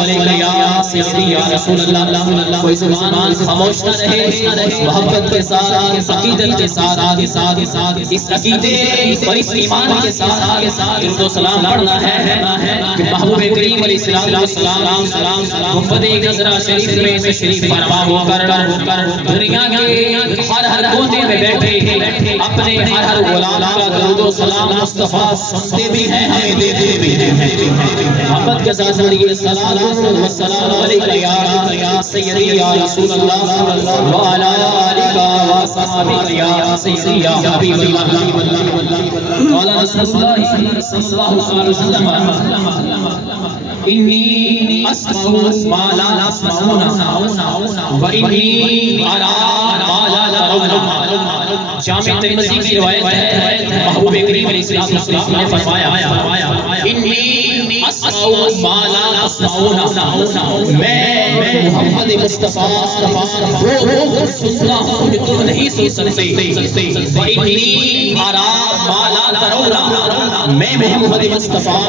یا سیدی یا رسول اللہ کوئی زبان خاموش نہ رہے، محبت کے ساتھ، عقیدت کے ساتھ، اس عقیدے اور اس ایمان کے ساتھ درود و سلام پڑھنا ہے کہ محبوب کریم علیہ السلام گنبد خضرا شریف میں تشریف فرما ہو کر دنیا کے ہر کونے میں بیٹھے اپنے ہر غلام کا درود و سلام مصطفیٰ سنتے بھی ہیں، ہمیں دیتے بھی ہیں۔ محبت کے ساتھ پڑھیے صلاۃ و سلام علیک یا سیدی یا رسول اللہ وعلی آلک و صحابک یا سیدی یا حبیب اللہ۔ قال رسول اللہ صلی اللہ علیہ وسلم انی اسمع ما لا تسمعون و انی ارى ما لا ترون۔ جامع ترمذی کی روایت ہے، محبوب کریم علیہ السلام نے فرمایا انی اسمع ما لا تسمعون، میں محمد مصطفیٰ وہ سنتا ہوں جو تم نہیں سن سکتے، و انی ارى ما لا ترون، میں محمد مصطفیٰ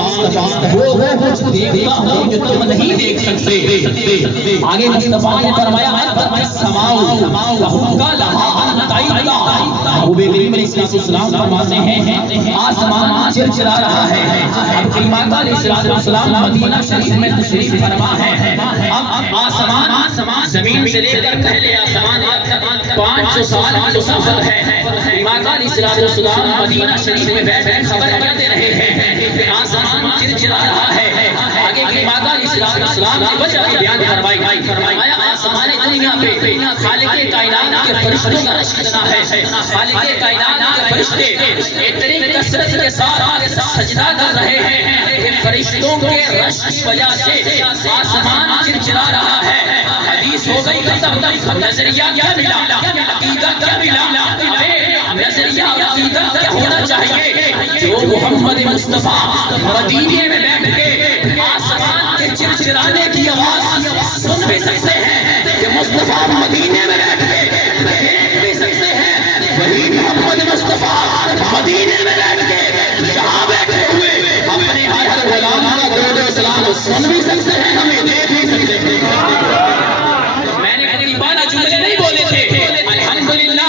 وہ کچھ دیکھتا ہوں جو تم نہیں دیکھ سکتے۔ آگے مصطفیٰ نے فرمایا محبوب کریم علیہ السلام فرماتے ہیں آسمان چرچرا رہا ہے۔ اب کلمات علیہ السلام مدینہ شریف میں تشریف فرما ہے، اب آسمان زمین سے لے کر پہلے آسمان 500 سال کا سفر ہے۔ کلمات علیہ السلام مدینہ شریف میں بیٹھ کر خبر کرتے رہے ہیں کہ آسمان چرچرا رہا ہے۔ آگے کلمات علیہ السلام نے وجہ بیان فرمایا آسمان دنیا پہ خالق کائنات کے فرشتوں کا رشک اتنا ہے، خالق کائنات کے فرشتے اتنی کثرت کے ساتھ سجدہ کر رہے ہیں کہ فرشتوں کے رشک کی وجہ سے آسمان چرچرا رہا ہے۔ حدیث ہو گئی ختم، نظریہ کیا ملا، عقیدہ کیا ملا، نظریہ عقیدہ کیا ہونا چاہیے؟ جو محمد مصطفیٰ مدینے میں بیٹھ کے آسمان کے چرچرانے کی آواز سن بھی سکتے ہیں، کہ مصطفیٰ مدینے میں بیٹھ کے دیکھ بھی سکتے ہیں، وہی محمد مصطفیٰ مدینے میں بیٹھ کے جہاں بیٹھے ہوئے اپنے ہر غلام کا درود و سلام سن بھی سکتے ہیں، ہمیں دیکھ بھی سکتے ہیں۔ میں نے غریبانہ جملے نہیں بولے تھے، الحمدللہ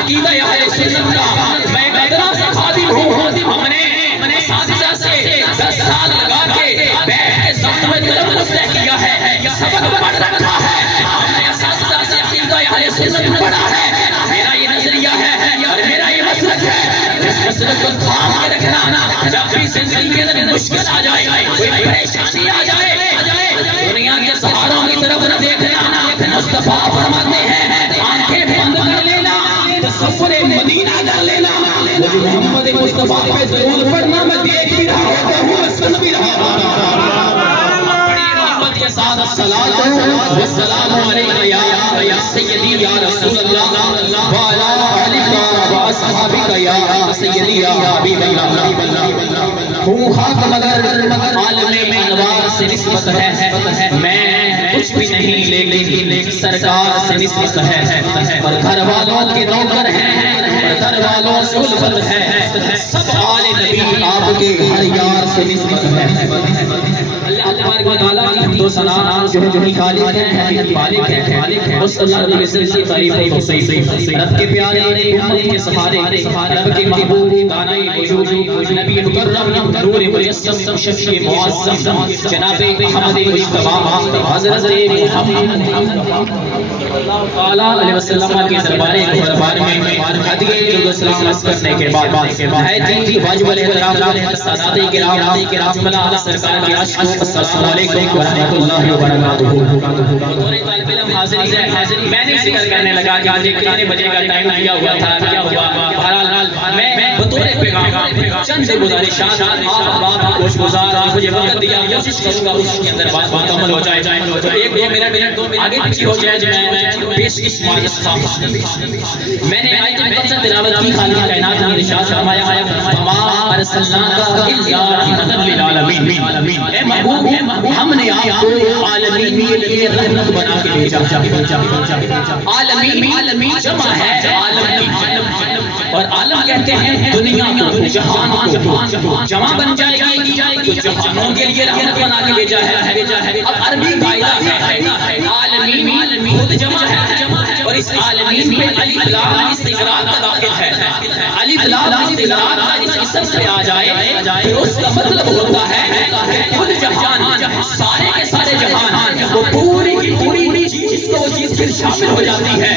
عقیدہ اہل سنت کا میں ادنا سا خادم ہوں۔ ہم نے اساتذہ سے 10 سال لگا کے بیٹھ کے ساتھ میں تلفظ طے کیا ہے، سبق پڑھ رکھا ہے، ہم نے اساتذہ سے عقیدہ اہل سنت پڑھا ہے۔ میرا یہ نظریہ ہے اور میرا یہ مسلک ہے، اس مسلک کو تھام کے رکھنا۔ جب بھی زندگی کے اندر مشکل آ جائے، کوئی پریشانی آ جائے، دنیا کے سہاروں کی طرف نہ دیکھنا۔ مصطفیٰ فرماتے ہیں آنکھیں بند کر لینا، تصور مدینہ کر لینا، محمد مصطفیٰ پہ درود پڑھنا، میں دیکھ بھی رہا ہوتا ہوں، سن بھی رہا ہوتا ہوں۔ بڑی رحمت کے ساتھ الصلاۃ والسلام علیک یا سیدی یا رسول اللہ وعلی آلک و صحابک یا سیدی یا حبیب اللہ۔ ہوں خاک مگر عالم انوار سے نسبت ہے، میں کچھ بھی نہیں لیکن سرکار سے نسبت ہے، اور گھر والوں کے نوکر ہیں، گھر والوں سے الفت ہے، سب آل نبی آپ کے ہر یار سے نسبت ہے۔ اللہ تبارک و تعالیٰ کی حمد و ثنا جو ہی خالق ہے، مالک ہے، اس اللہ رب العزت کی تعریف و توصیف۔ رب کے پیارے امت کے سہارے، رب کے محبوب دانائی وجود نبی مکرم نور مجسم شفیع معظم جناب احمد مجتبی حضرت محمد صلی اللہ علیہ وسلم کے دربار میں ہدیہ درود و سلام عرض کرنے کے بعد نہایت واجب الاحترام سادات کرام جملہ سرکار کے عشق السلام علیکم ورحمۃ اللہ وبرکاتہ۔ طالب علم حاضری میں نے ذکر کرنے لگا کہ آج کتنے بجے کا ٹائم دیا ہوا تھا، کیا ہوا، بہرحال میں بطور پیغام چند گزارشات آپ خوش گزار مجھے وقت دیا، کوشش کروں گا اس کے اندر بات مکمل ہو جائے، ایک دو منٹ آگے پیچھے ہو جائے، میں پیش معرض خواہش۔ میں نے آیت مقدسہ تلاوت کی، خالق کائنات نے ارشاد فرمایا وما ارسلناک الا رحمۃ للعالمین، اے محبوب ہم نے آپ کو عالمین کے لیے رحمت بنا کے بھیجا۔ عالمین جمع ہے عالم کی، اور عالم کہتے ہیں دنیا کو جہان کو جمع بن جائے گی تو جہانوں کے لیے رحمت بنا کے بھیجا ہے. اب عربی قاعدہ ہے عالمین خود جمع ہے اور اس عالمین میں الف لام استغراق کا داخل ہے. الف لام استغراق کا جس اسم سے آ جائے پھر اس کا مطلب ہوتا ہے خود جہان سارے کے سارے جہان وہ پوری کی پوری جس کو وہ چیز پھر شامل ہو جاتی ہے.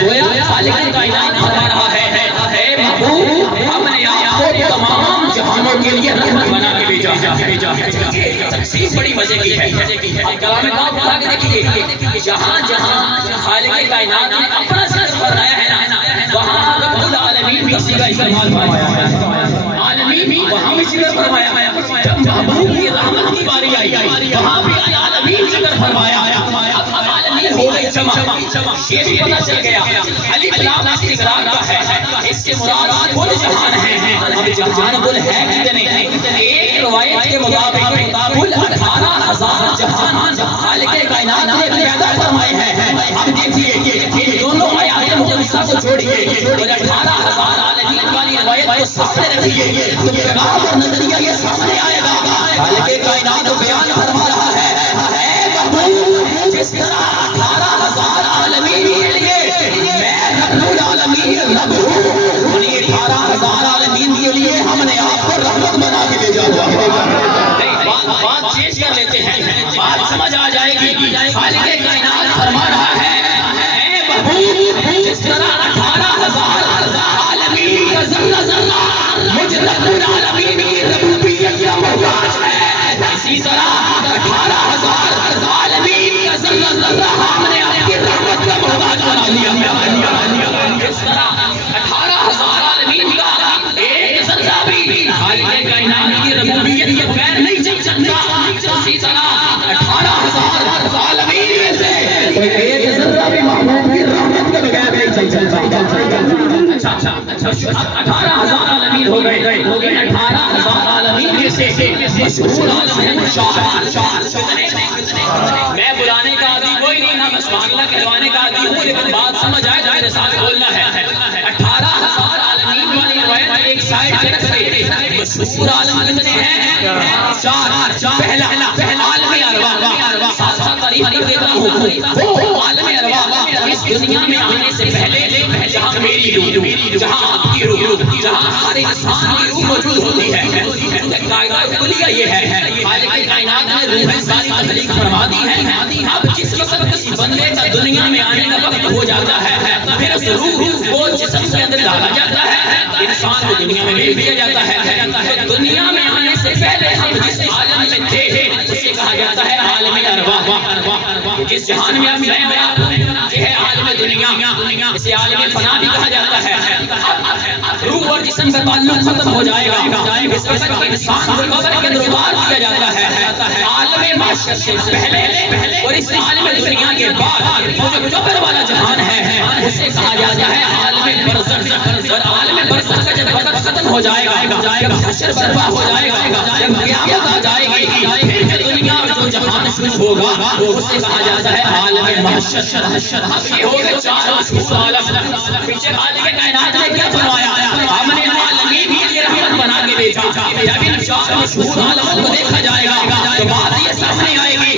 گویا خالق کائنات فرما رہا ہے اے محبوب ہم نے آپ کو تمام جہانوں کے لیے رحمت بنا کے بھیجا ہے. تقسیم بڑی مزے کی ہے. اب کلام پاک اٹھا کے دیکھیے جہاں جہاں خالق کائنات نے اپنا سر فرمایا ہے نا وہاں رب العالمین بھی اسی کا استعمال فرمایا ہے. عالمین وہاں بھی ذکر فرمایا ہے. جب محبوب کی رحمت کی باری آئی وہاں بھی العالمین ذکر فرمایا ہے. اب عالمین ہو گئی جمع. یہ بھی پتہ چل گیا الف لام استغراق کا ہے. اس سے مراد خود جہان ہے. اب جہان کل ہے کتنے؟ ایک روایت کے مطابق کل 18,000 جہان خالق کائنات نے پیدا فرمائے ہیں. اب دیکھیے یہ دونوں آیات مقدسہ کو چھوڑیے اور 18,000 عالمین والی روایت کو سامنے رکھیے تو پیغام اور نظریہ یہ سامنے آئے گا. خالق کائنات بیان فرما رہا ہے اے محبوب جس طرح 18,000 عالمین کے لیے میں رب العالمین رب ہوں انہیں 18,000 عالمین کے لیے ہم نے آپ کو رحمت بنا کے بھیجا ہوا ہے. بات چینج کر لیتے ہیں بات سمجھ آ جائے گی. خالق کائنات فرما رہا ہے اے محبوب جس طرح 18,000 عالمین کا ذرہ ذرہ مجھ رب العالمین کی ربوبیت کا محتاج ہے اسی طرح 18,000 عالمین کا ذرہ ذرہ ہم نے آپ کی رحمت کا محتاج بنا لیا. جس طرح 18,000 عالمین کا ایک ذرہ بھی خالق کائنات کی ربوبیت کے بغیر نہیں چل سکتا اسی طرح 18,000 عالمین میں سے ایک ذرہ بھی محبوب کی رحمت کے بغیر نہیں چل سکتا. 18,000 عالمین ہو گئے لیکن 18,000 عالمین میں سے مشہور عالم ہے میں بلانے کا عادی کوئی نہیں نہ بس معاملہ کہلوانے کا عادی ہوں لیکن بات سمجھ آئے تو میرے ساتھ بولنا ہے. 18,000 عالمین والی روایت ایک سائڈ پہ رکھتے مشہور عالم کتنے ہیں؟ 4. پہلا عالم ارواح ساتھ ساتھ تعریف کر دیتا ہوں وہ عالم ارواح اس دنیا میں آنے سے پہلے جہاں میری روح جہاں آپ کی روح جہاں ہر انسان کی روح موجود ہوتی ہے. کائنات کلیہ یہ ہے خالق کائنات نے روح ساری تخلیق فرما دی ہے. اب جس وقت کسی بندے کا دنیا میں آنے کا وقت ہو جاتا ہے پھر اس روح کو جسم کے اندر ڈالا جاتا ہے انسان کو دنیا میں بھیج دیا جاتا ہے. تو دنیا میں آنے سے پہلے ہم جس عالم میں تھے اسے کہا جاتا ہے عالم ارواح. جس جہان میں ہم رہے ہیں یہ ہے عالم دنیا اسے عالم فنا بھی کہا جاتا ہے. روح اور جسم کا تعلق ختم ہو جائے گا اس وقت انسان کو قبر کے اندر اتار دیا جاتا ہے عالم محشر سے پہلے اور اس عالم دنیا کے بعد جو قبر والا جہان ہے اسے کہا جاتا ہے عالم برزخ. اور عالم برزخ کا جب وقت ختم ہو جائے گا جب حشر برپا ہو جائے گا جب قیامت آ جائے گی پھر دنیا میں جو جہان شروع ہوگا اسے کہا جاتا ہے عالم محشر. اب یہ ہو گئے 4 مشہور عالم. پیچھے خالق کائنات نے کیا فرمایا ہم نے عالمین کے لیے رحمت بنا کے بھیجا. جب ان 4 مشہور عالموں کو دیکھا جائے گا تو بات یہ سامنے آئے گی